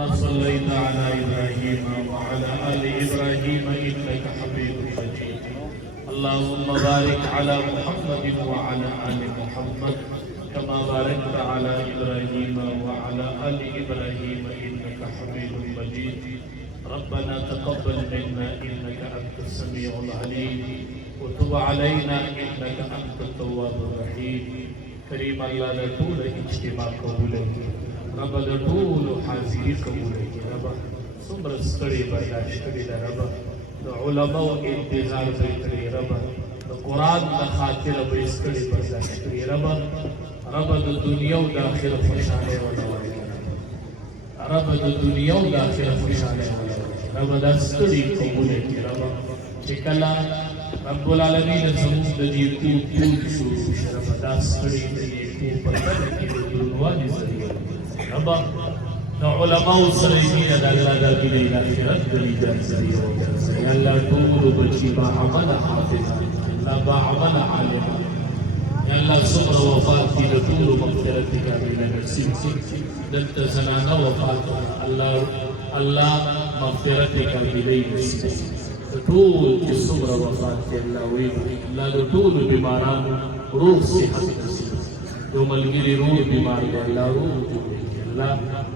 كما صليت على إبراهيم وعلى آل إبراهيم إنك حميد مجيد اللهم بارك على محمد وعلى آل محمد كما باركت على إبراهيم وعلى آل إبراهيم إنك حميد مجيد ربنا تقبل منا إنك أنت السميع العليم وتب علينا إنك أنت التواب الرحيم كريم الله لطول اجتماع قبوله رب لطول حاضری قبوله رب سمر ستړي برداشت کړي رب د علماء انتظار کړي رب د قرآن د خاطر به ستړي برداشت کړي رب رب د دنیا او د آخرت خوشاله ولوي رب د دنیا او د آخرت خوشاله ولوي رب د ستړي قبوله کړي رب چې کله رب العالمین زموږ د دې ټول شروع شرف دا ستړي دې په بدل کې د دنوالي ذریعہ رب د علماء سره یې د الله د دې د آخرت د دې ذریعہ یا الله ټول بچي با عمل حافظ لا با عمل عالم یا الله صبر وفات دې ټول مغفرت کامله نصیب دلته زنانه وفات الله مغفرت کامله نصیب ټول چې څومره وفات دی الله ویلي الله د ټولو بیمارانو روغ صحت نصیب یو ملګري روغ بیمار دی الله روغ جوړوي الله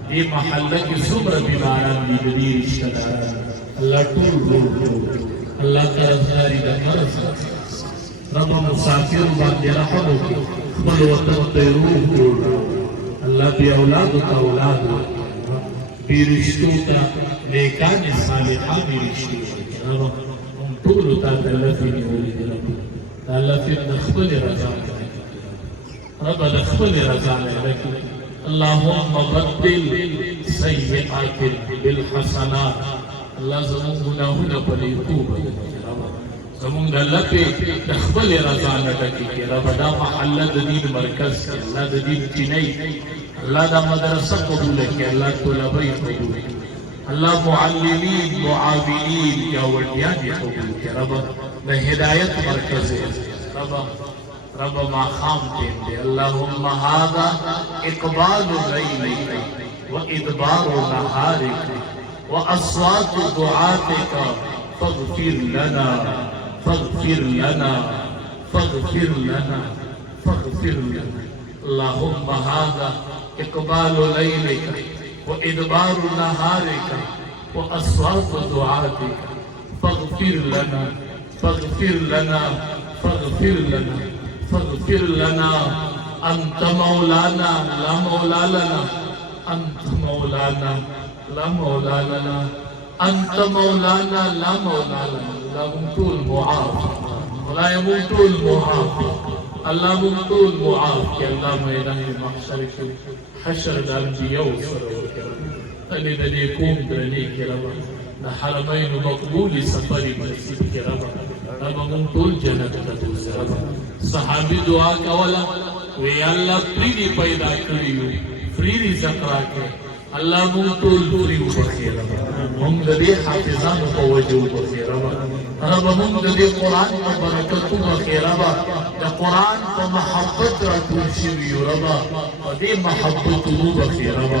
دې محله کې څومره بیماران دي د دې رشته داران الله ټول روغ جوړوي الله قرضداري د مرض رب مسافر باندې رحم وکړي خپل وطن ته روغ جوړوي الله بې اولادو ته اولاد بې رشتو ته نیکانې صالحانې رشتې رب ټول ته د الله په نیولې دي رب د الله په خپل رضا رب د خپل رضا لکه اللهم بدل سیئات بالحسنات الله زموږ ګناهونه په توبه زموږ د الله په خپل رضا لکه رب دا محله د دین مرکز الله د دین چینای الله دا مدرسه قبول کړي الله طلبه قبول کړي الله معلمین معاونین گاونډیان یې قبول کړي رب د هدایت مرکز رب ما خام دې اللهم هذا اقبال الليل وادبار نهارك واصوات دعاتك فاغفر لنا فاغفر لنا فاغفر لنا فاغفر لنا اللهم هذا اقبال ليلك وإدبار نهارك وأصوات دعاتك فاغفر لنا فاغفر لنا فاغفر لنا فاغفر لنا أنت مولانا لا مولى لنا أنت مولانا لا مولى لنا أنت مولانا لا مولى لنا لا ممتول معاف ولا يموتول معاف الله ممتول معاف يا الله ميدان محشرك حشر الأنبياء أني نديكم درنيك يا رب الحرمين مقبول سفري مسجد يا رب رب ممتول جنة تدوس يا رب صحابي دعا کولا وی الله پریدي پیدا کړیو فری زکرات الله ممتول فری وبخیر هم دې حافظانو په وجو وبخیر رب هم دې قرآن په برکت وبخیر رب د قرآن په محبت راټول شوي رب او دې محبت وبخیر رب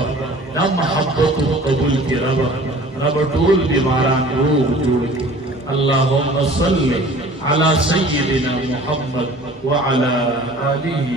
دا محبت قبول کړي رب ټول بیماران روغ جوړ کړي اللهم صل على سيدنا محمد وعلى آله